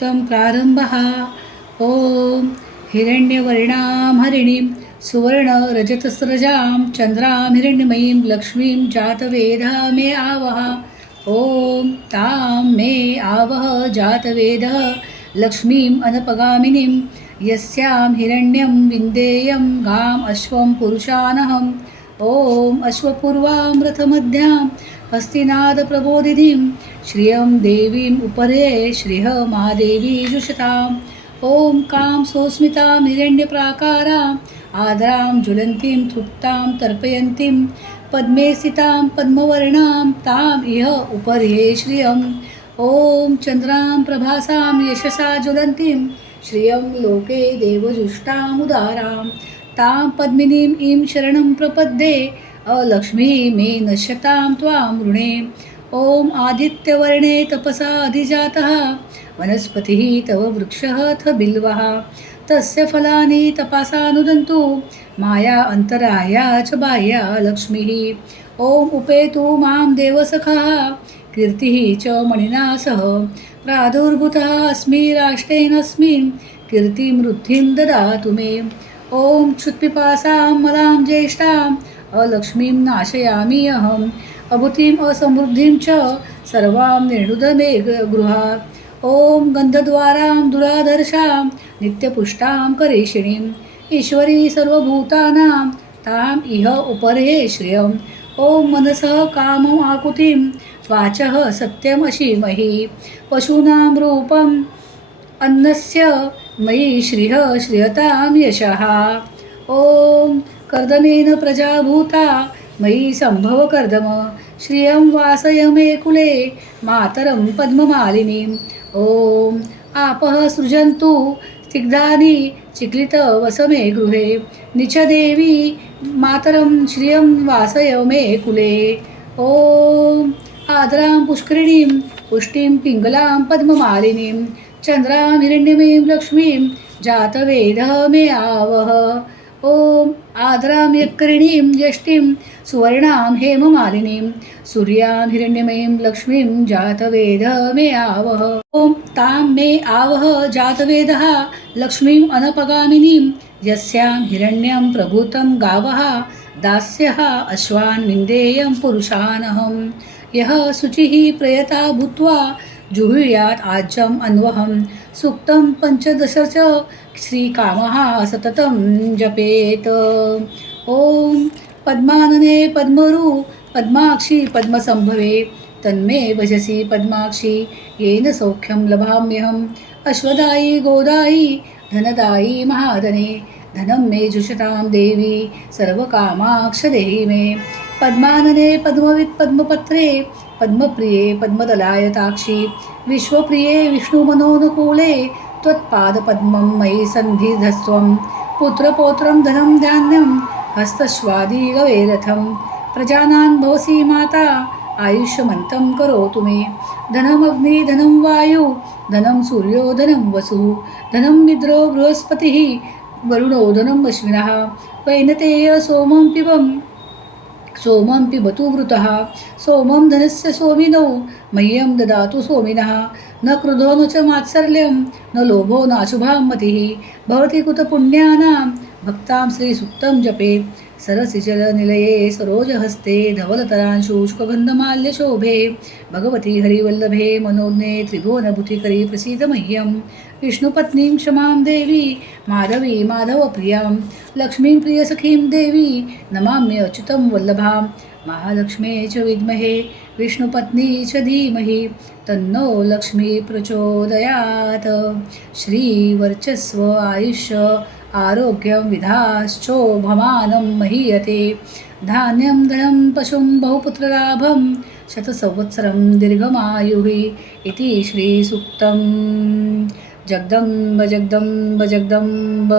तं प्रारंभः ॐ हिरण्यवर्णां हरिणीं सुवर्णरजतस्रजां चन्द्रां हिरण्यमयीं लक्ष्मीं जातवेदः मे आवह ॐ तां मे आवह जातवेदः लक्ष्मीम् अनपगामिनीं यस्यां हिरण्यं विन्देयं गाम् अश्वं पुरुषानहम् ॐ अश्वपूर्वां रथमध्यां हस्तिनादप्रबोधिनीं श्रियं देवीम् उपरे श्रियः महादेवी जुषताम् ॐ कां सोस्मितां हिरण्यप्राकाराम् आद्रां ज्वलन्तीं तृप्तां तर्पयन्तीं पद्मे स्थितां पद्मवर्णां ताम् इह उपरे श्रियम् ॐ चन्द्रां प्रभासां यशसा ज्वलन्तीं श्रियं लोके देवजुष्टामुदारां तां पद्मिनीं ईं शरणं प्रपद्ये अलक्ष्मी मे नश्यतां त्वां ऋणे ॐ आदित्यवर्णे तपसा अधिजातः वनस्पतिः तव वृक्षः थ बिल्वः तस्य फलानि तपसानुदन्तु माया अन्तराया च बाह्या लक्ष्मीः ॐ उपेतु मां देवसखः कीर्तिः च मणिना सह प्रादुर्भूतः अस्मि राष्ट्रेणस्मिन् कीर्तिमृद्धिं ददातु मे ॐ क्षुत्पिपासां मलां ज्येष्ठाम् अलक्ष्मीं नाशयामि अहम् अभूतिम् असमृद्धिं च सर्वां निर्णुदमे गृहात् ॐ गन्धद्वारां दुराधर्षां नित्यपुष्टां करेशिणीम् ईश्वरी सर्वभूतानां ताम् इह उपरे श्रियम् ॐ मनसः कामम् आकुतिं वाचः सत्यमशीमहि पशूनां रूपम् अन्नस्य मयि श्रियः श्रियतां यशः ॐ कर्दमेन प्रजाभूता मयि सम्भव कर्दम श्रियं वासय मे कुले मातरं पद्ममालिनीं ॐ आपः सृजन्तु स्निग्धानि चिक्लितवसमे गृहे निचदेवी मातरं श्रियं वासय मे कुले ॐ आद्रां पुष्करिणीं पुष्टिं पिङ्गलां पद्ममालिनीं चन्द्रां हिरण्यमयीं लक्ष्मीं जातवेदः मे आवह ॐ आद्रां यक्करिणीं यष्टिं सुवर्णां हेममालिनीं सूर्यां हिरण्यमयीं लक्ष्मीं जातवेदः मे आवह ॐ तां मे आवह जातवेदः लक्ष्मीम् अनपगामिनीं यस्यां हिरण्यं प्रभूतं गावः दास्यः अश्वान् विन्देयं पुरुषानहं यः शुचिः प्रयता भूत्वा जुहुयात् आज्यम् अन्वहं सूक्तं पञ्चदश च श्रीकामः सततं जपेत ॐ पद्मानने पद्मरू पद्माक्षी पद्मसंभवे तन्मे भजसी पद्माक्षी येन सौख्यं लभाम्यहम् अश्वदायी गोदायी धनदायी महाधने धनं मे जुषतां देवी सर्वकामाक्ष देहि मे पद्मानने पद्मवित् पद्मपत्रे पद्मप्रिये पद्मदलायताक्षी विश्वप्रिये विष्णुमनोनुकूले त्वत्पादपद्मं मयि सन्निधत्स्वं पुत्रपौत्रं धनं धान्यं हस्तश्वादी गवेरथं प्रजानां भवसि माता आयुष्यमन्तं करोतु मे धनमग्नि धनं वायु धनं सूर्यो धनं वसुः धनं मित्रो बृहस्पतिः वरुणो धनं अश्विनः वैनतेय सोमं पिबतु वृतः सोमं धनस्य सोमिनो मह्यं ददातु सोमिनः न क्रुधो न च मात्सर्यं न लोभो नाशुभां मतिः भवति कुतपुण्यानां भक्तां श्रीसूक्तं जपेत् सरसिजलनिलये सरोजहस्ते धवलतरांशु शुकगन्धमाल्यशोभे भगवती हरिवल्लभे मनोज्ञे त्रिभुवनभूतिकरी प्रसीद मह्यं विष्णुपत्नीं क्षमां देवी माधवी माधवप्रियां लक्ष्मीं प्रियसखीं देवी नमाम्यच्युतं वल्लभां महालक्ष्मे च विद्महे विष्णुपत्नी च धीमहि तन्नो लक्ष्मी प्रचोदयात् श्रीवर्चस्व आयुष्य आरोग्यं विधाश्चोभमानं महीयते धान्यं धनं पशुं बहुपुत्रलाभं शतसंवत्सरं दीर्घमायुः इति श्रीसूक्तं जगदम्ब जगदम्ब जगदम्ब